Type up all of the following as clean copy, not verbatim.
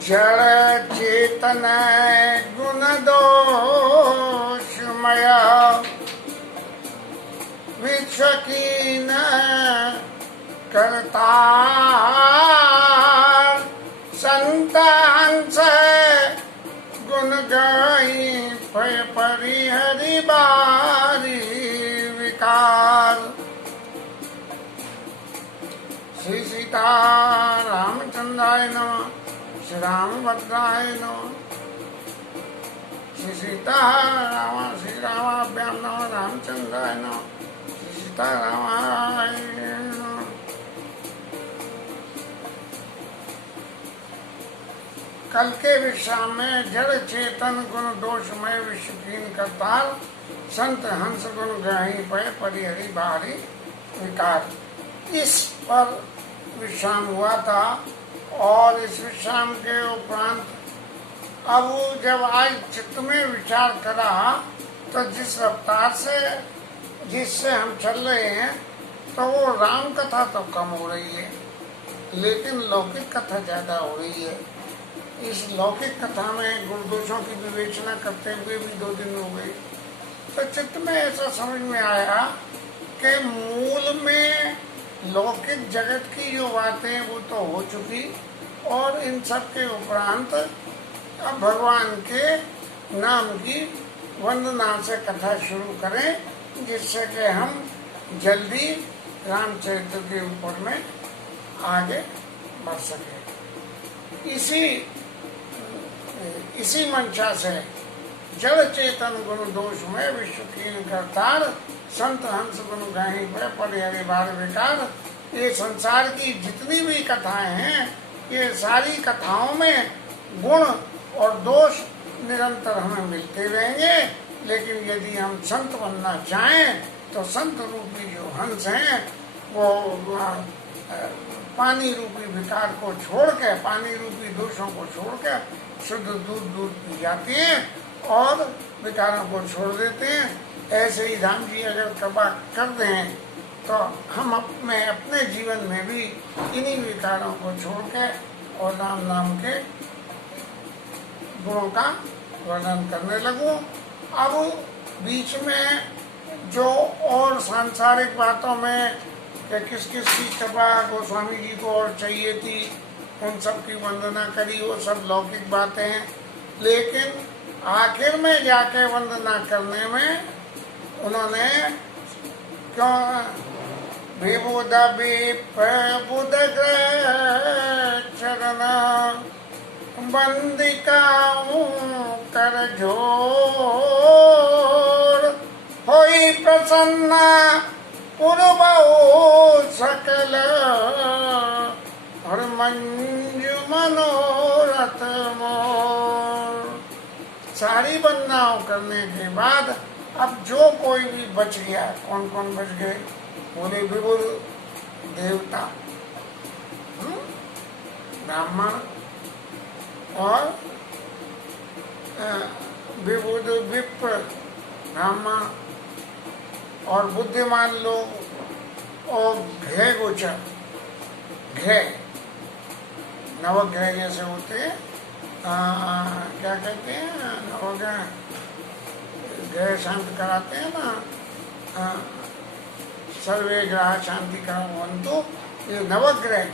जड़ चेतन गुण दोषमय विश्व कीन करता संत हंस गुण गाई भय परिहरि बारी विकार। श्री सीता रामचंद्राय नमः। श्री रामभद्राय नमः। श्री सीता श्री रामाभ्याम नमः। रामचंद्राय नमः। श्री सीता रामाय नमः। कल के विश्राम में जड़ चेतन गुण दोषमय विश्वकीन करताल संत हंस गुण ग्रही पे परिहरि बारी विकार। इस पर विश्राम हुआ था और इस विश्राम के उपरांत अब जब आज चित्त में विचार करा तो जिस रफ्तार से जिससे हम चल रहे हैं तो वो राम कथा तो कम हो रही है लेकिन लौकिक कथा ज्यादा हो रही है। इस लौकिक कथा में गुण दोषों की विवेचना करते हुए भी 2 दिन हो गए तो चित्त में ऐसा समझ में आया कि मूल में लौकिक जगत की जो बातें वो तो हो चुकी और इन सब के उपरांत अब भगवान के नाम की वंदना से कथा शुरू करें जिससे कि हम जल्दी रामचरित्र के ऊपर में आगे बढ़ सके। इसी मंशा से जड़ चेतन गुण दोष में विश्व कीन करतार संत हंस गुण गाही पे परिहरि बार विकार। ये संसार की जितनी भी कथाएं हैं ये सारी कथाओं में गुण और दोष निरंतर हमें मिलते रहेंगे लेकिन यदि हम संत बनना चाहें तो संत रूपी जो हंस हैं वो पानी रूपी विकार को छोड़ के पानी रूपी दोषों को छोड़ के शुद्ध दूध पी जाती हैं और विकारों को छोड़ देते हैं। ऐसे ही राम जी अगर कृपा कर दें तो हम अपने जीवन में भी इन्हीं विकारों को छोड़ के और राम नाम के गुणों का वर्णन करने लगूं। अब बीच में जो और सांसारिक बातों में किस किस की कृपा गोस्वामी जी को और चाहिए थी उन सब की वंदना करी वो सब लौकिक बातें हैं लेकिन आखिर में जाके वंदना करने में उन्होंने क्यों विबुध विप्रबुध चरण बंदिकाऊं कर जोर होई प्रसन्न पूर्वऊ सकल और मंजू मनोरथ मोर। सारी वंदनाओं करने के बाद अब जो कोई भी बच गया कौन कौन बच गए बोले विबुध देवता ब्राह्मण और विबुध विप्र ब्राह्मण और बुद्धिमान लोग और घृ गोचर घृ नवग्रह जैसे होते हैं क्या कहते हैं नवग्रह ग्रह शांत कराते हैं ना सर्वे ग्रह शांति का वंतु ये नवग्रह।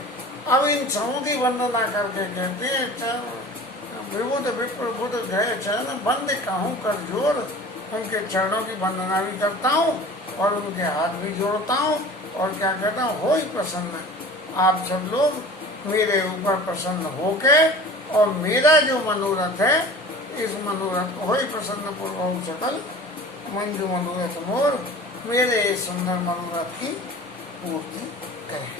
अब इन समूह की वंदना करके कहते हैं विबुध विप्र बुध ग्रह चरण बंद कहूँ कर जोर। उनके चरणों की वंदना भी करता हूँ और उनके हाथ भी जोड़ता हूँ और क्या कहता हूँ हो ही प्रसन्न आप सब लोग मेरे ऊपर प्रसन्न होके और मेरा जो मनोरथ है इस मनोरथ को हो ही प्रसन्न पूर्व सकल मंजू मनोरथ मोर मेरे सुंदर मनोरथ की पूर्ति करें।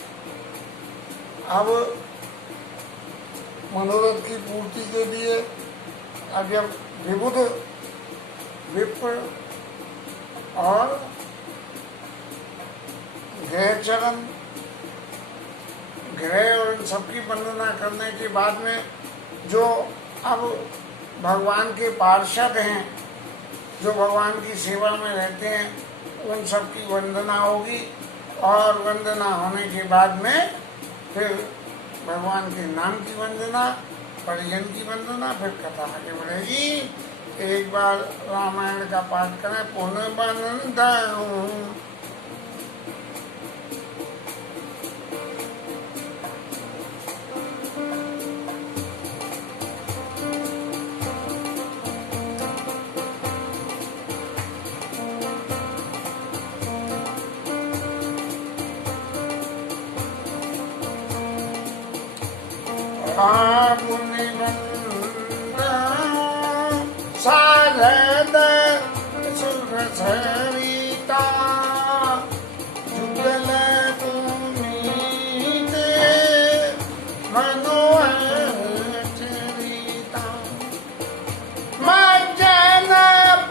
अब मनोरथ की पूर्ति के लिए अब जब विबुध विप्र और ग्रह चरण ग्रह और इन सबकी वंदना करने के बाद में जो अब भगवान के पार्षद हैं जो भगवान की सेवा में रहते हैं उन सब की वंदना होगी और वंदना होने के बाद में फिर भगवान के नाम की वंदना परिजन की वंदना, फिर कथा आगे बढ़ेगी। एक बार रामायण का पाठ करें। पुनः बंदऊं शारद सुरसरिता जुगल पुनीत मनोहर चरिता मज्जन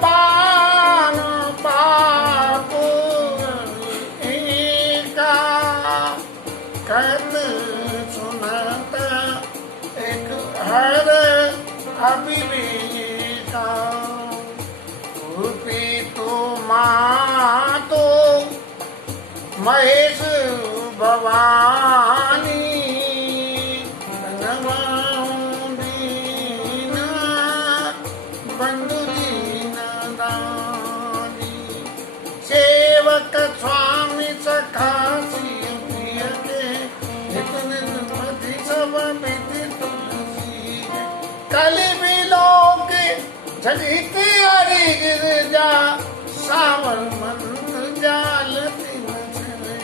पान पापु एका कत सुनत एक हर अभिवेका रूपी तो मातो महेश भवानी दीन बंधु दीन दानी सेवक स्वामी सखा प्रिय के नित सब कलि बिलोक जगित हरि गिरजा सावर मंत जाल तिन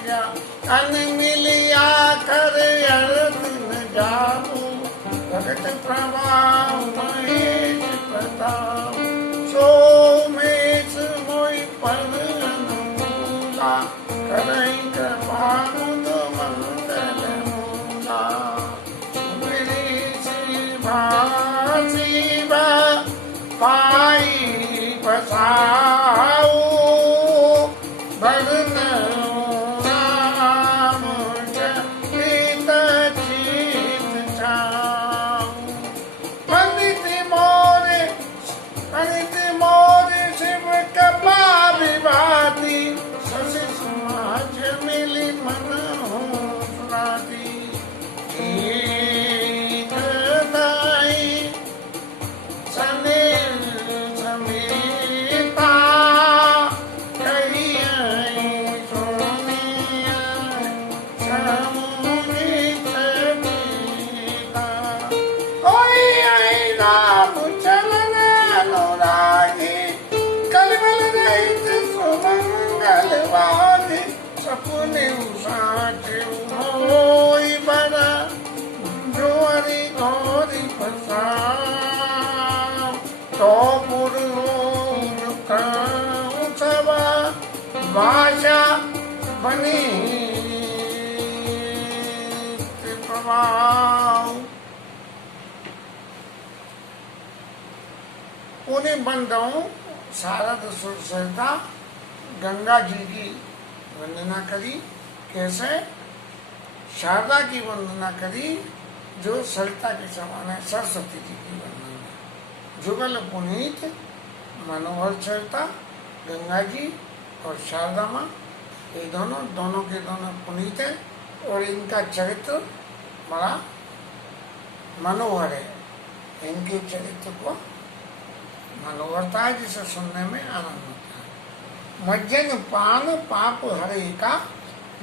जा अन मिलिया कर अर्थ जाऊ भगत प्रभाव महेश प्रताप सोमेश मोहि पर अनुकूला करई कृपा मुद मंगल मूला मेरी शिवा पाई बसाओ भगत राम चरित चित छाऊ पंडित मोर शिव कृपा विवादी शशि समाज मिली मन हो सुरादी सपने साँचे होई बड़ा जोरी गोरी फसा तो सबा भाषा बनी प्रभाव पुण्य बंदऊं शारद सुरसरिता गंगा जी की वंदना करी। कैसे? शारदा की वंदना करी जो सरिता के समान है, सरस्वती जी की वंदना। जुगल पुनीत मनोहर चरिता गंगा जी और शारदा माँ, ये दोनों के दोनों पुनीत है और इनका चरित्र बड़ा मनोहर है। इनके चरित्र को मनोहरता है जिसे सुनने में आनंद होता है। मज्जन पान पाप हरे का,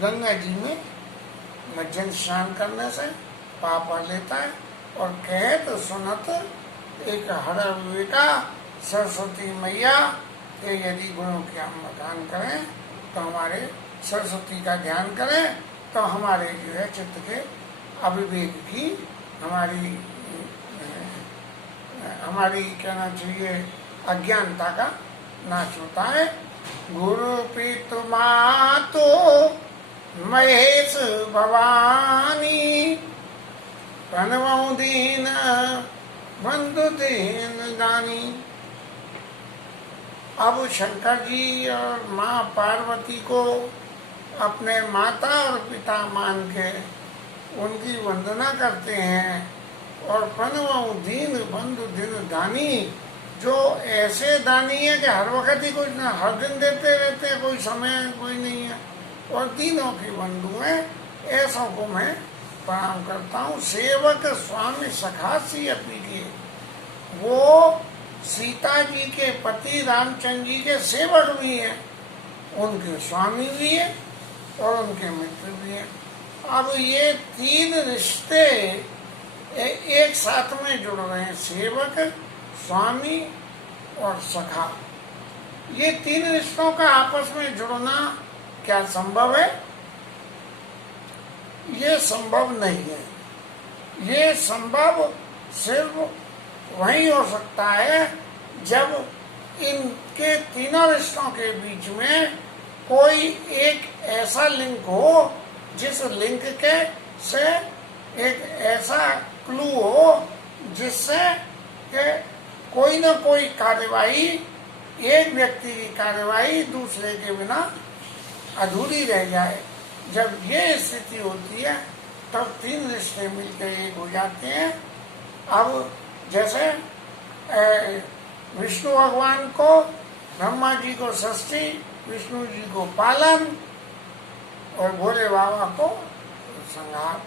गंगा जी में मज्जन स्नान करने से पाप हर लेता है। और कहत सुनत एक हर विवेका, सरस्वती मैया के यदि गुणों के हम गान करें तो हमारे सरस्वती का ध्यान करें तो हमारे जो है चित्त के अविवेक की हमारी कहना चाहिए अज्ञानता का नाश होता है। गुरु पितु मातो महेश भवानी प्रणवं दीन बंधु दीन दानी। अब शंकर जी और माँ पार्वती को अपने माता और पिता मान के उनकी वंदना करते हैं। और प्रणवं दीन बंधु दीन दानी, जो ऐसे दानी है कि हर वक्त ही कुछ ना हर दिन देते रहते हैं, कोई समय कोई नहीं है, और तीनों के बंधु हैं, ऐसों को मैं प्रणाम करता हूँ। सेवक स्वामी सखा सी अपीलिए, वो सीता जी के पति रामचंद्र जी के सेवक भी हैं, उनके स्वामी भी हैं और उनके मित्र भी हैं। अब ये तीन रिश्ते एक साथ में जुड़ रहे हैं, सेवक, स्वामी और सखा। ये तीन रिश्तों का आपस में जुड़ना क्या संभव है? ये संभव नहीं है। ये संभव सिर्फ वही हो सकता है जब इनके तीनों रिश्तों के बीच में कोई एक ऐसा लिंक हो, जिस लिंक के से एक ऐसा क्लू हो जिससे कि कोई न कोई कार्यवाही, एक व्यक्ति की कार्यवाही दूसरे के बिना अधूरी रह जाए। जब ये स्थिति होती है तब तीन रिश्ते मिलकर एक हो जाते हैं। अब जैसे विष्णु भगवान को, ब्रह्मा जी को सृष्टि, विष्णु जी को पालन और भोले बाबा को संहार।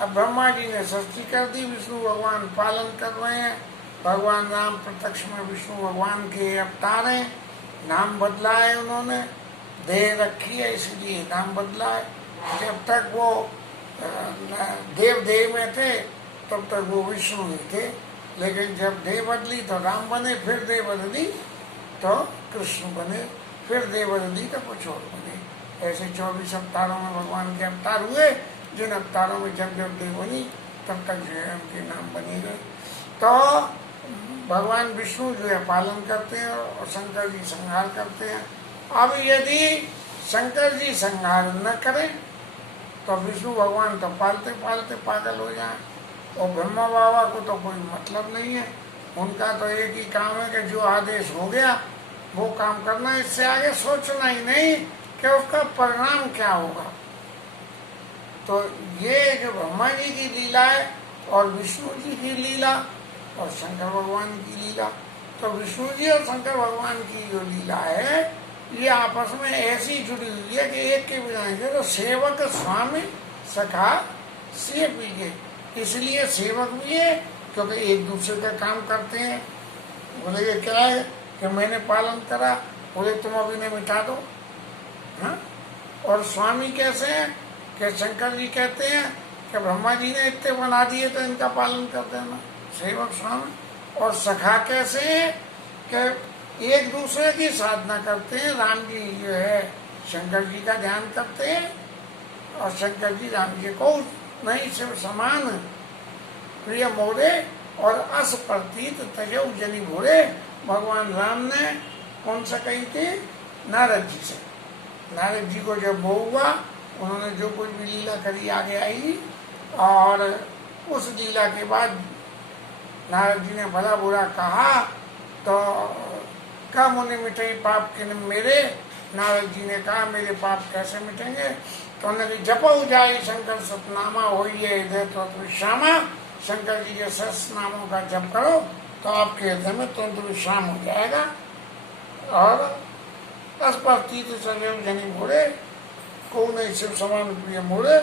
अब ब्रह्मा जी ने सृष्टि कर दी, विष्णु भगवान पालन कर रहे हैं। भगवान राम प्रत्यक्ष में विष्णु भगवान के अवतार हैं, नाम बदला है उन्होंने, देह रखी है इसलिए नाम बदला है। जब तक वो देव देह में थे तब तक वो विष्णु ही थे, लेकिन जब देह बदली तो राम बने, फिर देह बदली तो कृष्ण बने, फिर देह बदली तो कुछ और बने। ऐसे 24 अवतारों में भगवान के अवतार हुए, जिन अवतारों में जब जब देह बनी तब तक जो है उनके नाम बने गए। तो भगवान विष्णु जो है पालन करते हैं और शंकर जी संहार करते हैं। अब यदि शंकर जी संहार न करें तो विष्णु भगवान तो पालते पालते पागल हो जाएं, और ब्रह्मा बाबा को तो कोई मतलब नहीं है। उनका तो एक ही काम है कि जो आदेश हो गया वो काम करना, इससे आगे सोचना ही नहीं कि उसका परिणाम क्या होगा। तो ये जो ब्रह्मा जी की लीला है और विष्णु जी की लीला और शंकर भगवान की लीला, तो विष्णु जी और शंकर भगवान की जो लीला है ये आपस में ऐसी जुड़ी हुई है कि एक के बिना नहीं। तो सेवक स्वामी सखा से पीछे, इसलिए सेवक भी है क्योंकि एक दूसरे का काम करते हैं। बोले ये क्या है कि मैंने पालन करा, बोले तुम अभी ने मिटा दो। हाँ, और स्वामी कैसे हैं कि शंकर जी कहते हैं कि ब्रह्मा जी ने इतने बना दिए तो इनका पालन कर देना, सेवक स्वामी। और सखा कैसे है कि एक दूसरे की साधना करते हैं। राम जी जो है शंकर जी का ध्यान करते हैं और शंकर जी राम जी को नहीं सिर्फ समान प्रिय मोरे और अस प्रतीत तजौ जनि भोरे। भगवान राम ने कौन सा कही थी? नारद जी से। नारद जी को जब वो हुआ, उन्होंने जो कोई भी लीला करी आगे आई, और उस लीला के बाद नारद जी ने भला बुरा कहा तो का मुनि मिटे पाप किन मेरे। नारद जी ने कहा मेरे पाप कैसे मिटेंगे? तो उन्होंने जपो जाई शंकर सतनामा होइए हृदय तो विश्रामा। शंकर जी के सत नामों का जप करो तो आपके हृदय में तुरंत विश्राम हो जाएगा। और अस्पर्तीत संयोग जनी मोरे, को नहीं सिर्फ समान प्रिय मोरे।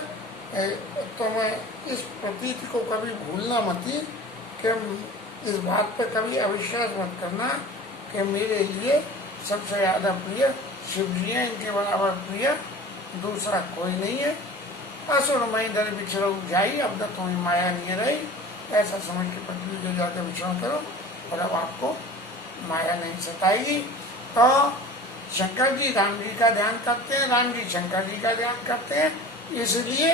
तो मैं इस प्रतीत को कभी भूलना मती कि इस बात पे कभी अविश्वास मत करना कि मेरे लिए सबसे ज़्यादा प्रिय शिव जी हैं, इनके बराबर प्रिय दूसरा कोई नहीं है। असुर मई दर बिछड़ो जाई, अब तक तुम्हें माया नहीं रही, ऐसा समझ के पृथ्वी को जाकर विचरण करो और अब आपको माया नहीं सताएगी। तो शंकर जी राम जी का ध्यान करते हैं, राम जी शंकर जी का ध्यान करते हैं, इसलिए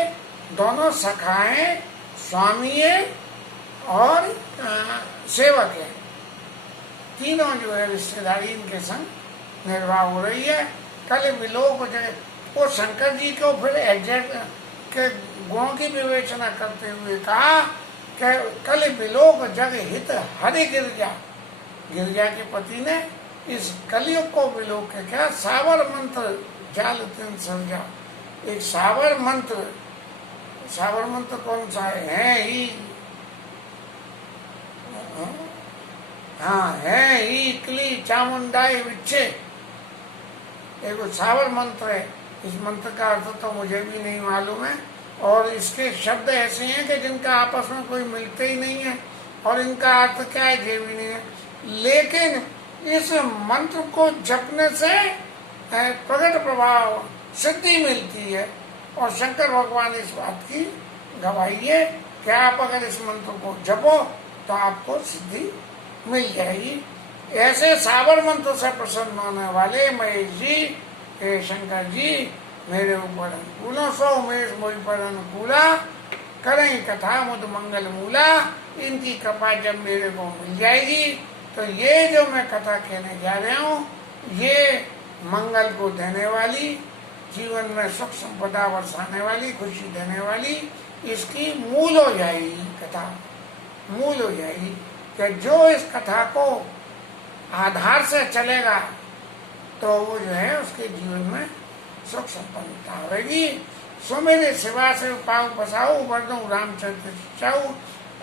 दोनों सखाएं स्वामी है और सेवक है। तीनों जो है रिश्तेदारी इनके संग निर्वाह हो रही है। कल विलोक वो शंकर जी को फिर एग्जैक्ट के गुणों की विवेचना करते हुए कहा कि कल विलोक जग हित हरि गिरजा। गिरजा के पति ने इस कलयुग को विलोक के क्या सावर मंत्र जाल तिन सर्जा। एक सावर मंत्र कौन सा है ही? हाँ, है ही क्ली चामुंडाई विच्छे, एक सावर मंत्र है। इस मंत्र का अर्थ तो मुझे भी नहीं मालूम है और इसके शब्द ऐसे हैं कि जिनका आपस में कोई मिलते ही नहीं है, और इनका अर्थ क्या है ये भी नहीं है। लेकिन इस मंत्र को जपने से प्रकट प्रभाव सिद्धि मिलती है, और शंकर भगवान इस बात की गवाही है कि आप अगर इस मंत्र को जपो तो आपको सिद्धि मिल जाएगी। ऐसे साबर मंत्र से प्रसन्न होने वाले महेश जी, हे शंकर जी, मेरे ऊपर अनुकूलो सो उमेश मोहि पर अनुकूला, करें कथा मुद मंगल मूला। इनकी कृपा जब मेरे को मिल जाएगी तो ये जो मैं कथा कहने जा रहा हूँ, ये मंगल को देने वाली, जीवन में सुख संपदा बरसाने वाली, खुशी देने वाली, इसकी मूल हो जाएगी कथा, मूल हो जाएगी। कि जो इस कथा को आधार से चलेगा तो वो जो है उसके जीवन में सुख संपन्नता होगी। सो मेरे सेवा से पाऊ बसाऊ वर्णो रामचंद्र चाऊ।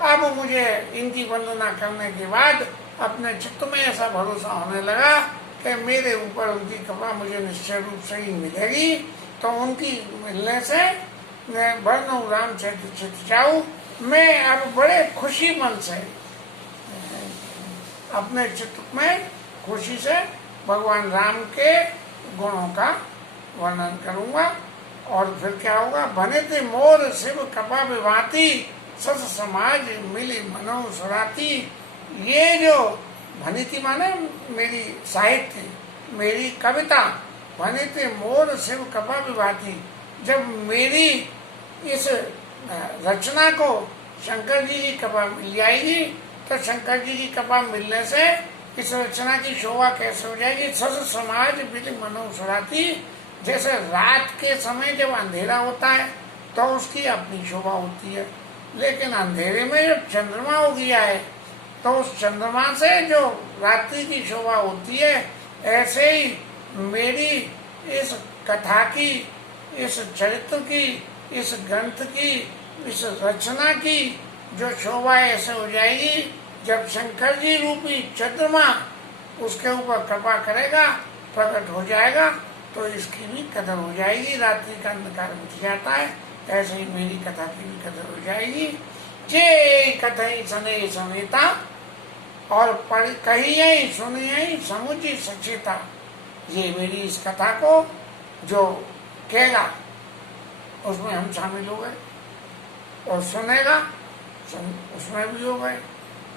अब मुझे इनकी वंदना करने के बाद अपने चित्त में ऐसा भरोसा होने लगा कि मेरे ऊपर उनकी कृपा मुझे निश्चय रूप से ही मिलेगी। तो उनकी मिलने से मैं वर्णो रामचंद्र चाऊ, मैं अब बड़े खुशी मन से अपने चित्त में खुशी से भगवान राम के गुणों का वर्णन करूंगा। और फिर क्या होगा, बने थे मोर शिव कृपा विभाती, सस समाज मिली मनो सुराती। ये जो बनी थी माने मेरी साहित्य, मेरी कविता, बने थे मोर शिव कृपा विभाती। जब मेरी इस रचना को शंकर जी की कृपा मिल जाएगी तो शंकर जी की कृपा मिलने से इस रचना की शोभा कैसे हो जाएगी। सस समाज मिली मनो सुराती। जैसे रात के समय जब अंधेरा होता है तो उसकी अपनी शोभा होती है, लेकिन अंधेरे में जब चंद्रमा हो गया है तो उस चंद्रमा से जो रात्रि की शोभा होती है, ऐसे ही मेरी इस कथा की, इस चरित्र की, इस ग्रंथ की, इस रचना की जो शोभा ऐसे हो जाएगी जब शंकर जी रूपी चंद्रमा उसके ऊपर कृपा करेगा, प्रकट हो जाएगा, तो इसकी भी कदर हो जाएगी। रात्रि का अंधकार मिट जाता है, ऐसे ही मेरी कथा की भी कदर हो जाएगी। जे कथई सने समेता, और कहिए सुनिए समुची सचेता। ये मेरी इस कथा को जो कहेगा उसमें हम शामिल हो गए, और सुनेगा उसमें भी हो गए,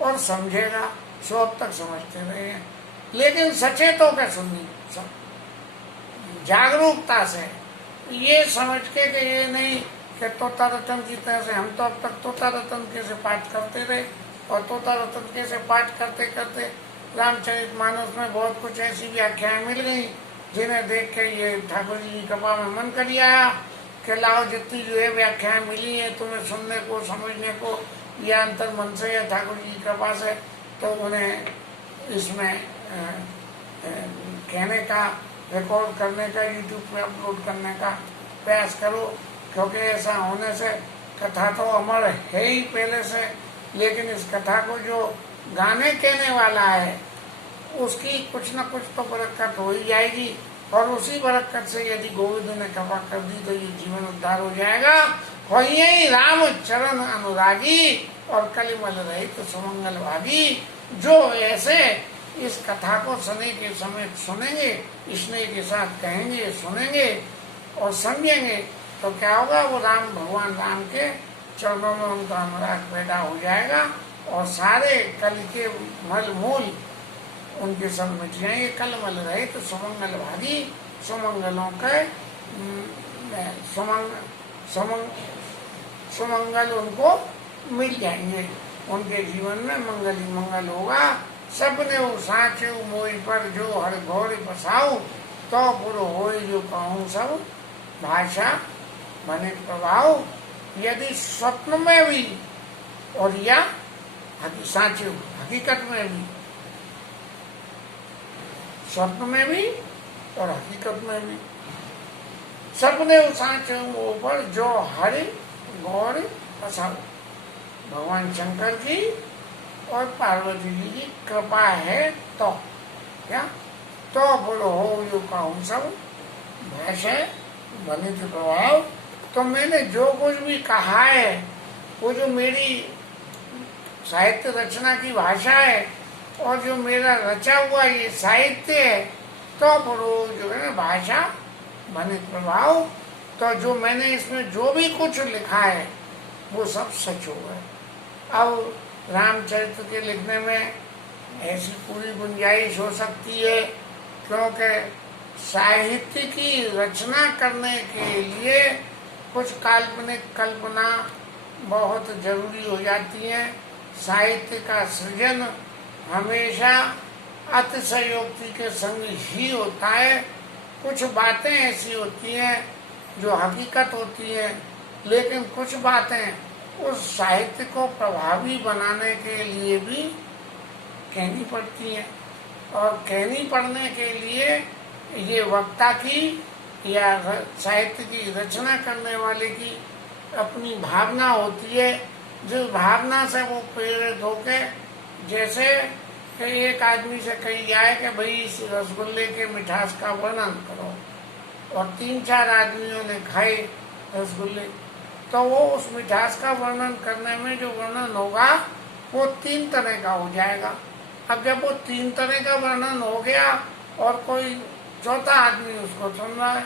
और समझेगा सो अब तक समझते रहे हैं। लेकिन सचेत होकर सुननी, जागरूकता से, ये समझ के कि ये नहीं कि तोता रतन की तरह से हम तो अब तक तोता रतन के से पाठ करते रहे, और तोता रतन के से पाठ करते करते रामचरितमानस में बहुत कुछ ऐसी व्याख्याएं मिल गई जिन्हें देख के ये ठाकुर जी की कृपा में मन कर आया कि लाओ जितनी जो है व्याख्याएं मिली है तुम्हें सुनने को, समझने को, या अंतर मन से या ठाकुर जी की कृपा से, तो उन्हें इसमें कहने का, रिकॉर्ड करने का, यूट्यूब पे अपलोड करने का प्रयास करो। क्योंकि ऐसा होने से कथा तो अमर है ही पहले से, लेकिन इस कथा को जो गाने कहने वाला है उसकी कुछ न कुछ तो बरकत हो ही जाएगी, और उसी बरकत से यदि गोविंद ने कृपा कर दी तो ये जीवन उद्धार हो जाएगा। और यही राम चरण अनुरागी, और कलिमल रहित तो सुमंगल भागी। जो ऐसे इस कथा को सुने के समय सुनेंगे, स्नेह के साथ कहेंगे, सुनेंगे और समझेंगे, तो क्या होगा, वो राम, भगवान राम के चरणों में उनका अनुराग पैदा हो जाएगा, और सारे कल के मल मूल उनके सब मिट जाएंगे। कलमल रहे तो सुमंगल भागी, सुमंगलों के सुमंगल उनको मिल जाएंगे, उनके जीवन में मंगल ही मंगल होगा। सबने साचे मोई पर जो हर घोर बसाऊ, तो पुरो हो जो कहूँ सब भाषा बने प्रभाव। यदि स्वप्न में भी और या साचे हकीकत में भी, स्वप्न में भी और हकीकत में भी, सपने साचे ऊपर जो हरि गौर बसाऊ। भगवान शंकर की और पार्वती जी की कृपा है तो क्या, तो बोलो हो जो कहूँ सब भाषा बनित प्रभाव। तो मैंने जो कुछ भी कहा है वो जो मेरी साहित्य रचना की भाषा है और जो मेरा रचा हुआ ये साहित्य है, तो वो जो है ना भाषा ध्वनित प्रभाव, तो जो मैंने इसमें जो भी कुछ लिखा है वो सब सच होगा। अब रामचरित्र के लिखने में ऐसी पूरी गुंजाइश हो सकती है, क्योंकि साहित्य की रचना करने के लिए कुछ काल्पनिक कल्पना बहुत जरूरी हो जाती है। साहित्य का सृजन हमेशा अतिशयोक्ति के संग ही होता है। कुछ बातें ऐसी होती हैं जो हकीकत होती हैं, लेकिन कुछ बातें उस साहित्य को प्रभावी बनाने के लिए भी कहनी पड़ती हैं, और कहनी पड़ने के लिए ये वक्ता की या साहित्य की रचना करने वाले की अपनी भावना होती है, जिस भावना से वो प्रेरित होके, जैसे कि एक आदमी से कही जाए कि भाई इस रसगुल्ले के मिठास का वर्णन करो, और 3-4 आदमियों ने खाए रसगुल्ले, तो वो उस मिठास का वर्णन करने में जो वर्णन होगा वो 3 तरह का हो जाएगा। अब जब वो 3 तरह का वर्णन हो गया और कोई चौथा आदमी उसको सुन रहा है,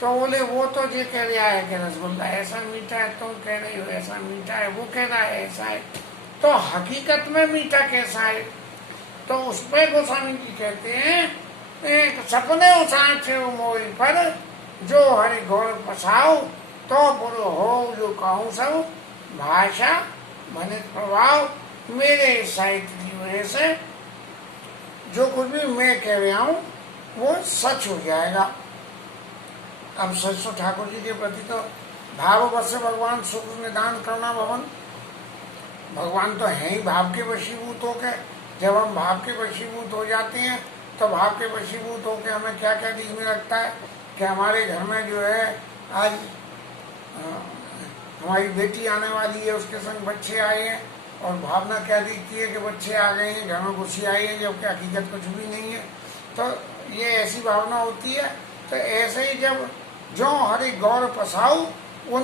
तो बोले वो तो ये कह रहा है कि रसगुल्ला ऐसा मीठा है, तुम कह रही हो ऐसा मीठा है, वो कह रहा है ऐसा है, तो हकीकत में मीठा कैसा है? तो उस पर गोस्वामी जी कहते हैं, एक सपने उसाचे मोई पर जो हरि घोर पसाओ, तो बुरो हो जो कहूँ सब भाषा ध्वनित प्रभाव। मेरे साहित्य की वजह से जो कुछ भी मैं कह रहा हूँ वो सच हो जाएगा। अब सरस्वत ठाकुर जी के प्रति तो भाववश से भगवान सुख निदान करना भवन, भगवान तो है ही भाव के वशीभूत होके। जब हम भाव के वशीभूत हो जाते हैं तो भाव के वशीभूत होके हमें क्या क्या दिखने लगता है कि हमारे घर में जो है आज हमारी बेटी आने वाली है, उसके संग बच्चे आए हैं, और भावना क्या दिखती है कि बच्चे आ गए हैं, घर में खुशी आई है, जबकि हकीकत कुछ भी नहीं है। तो ये ऐसी भावना होती है। तो ऐसे ही जब जो हरि गौर पसाऊ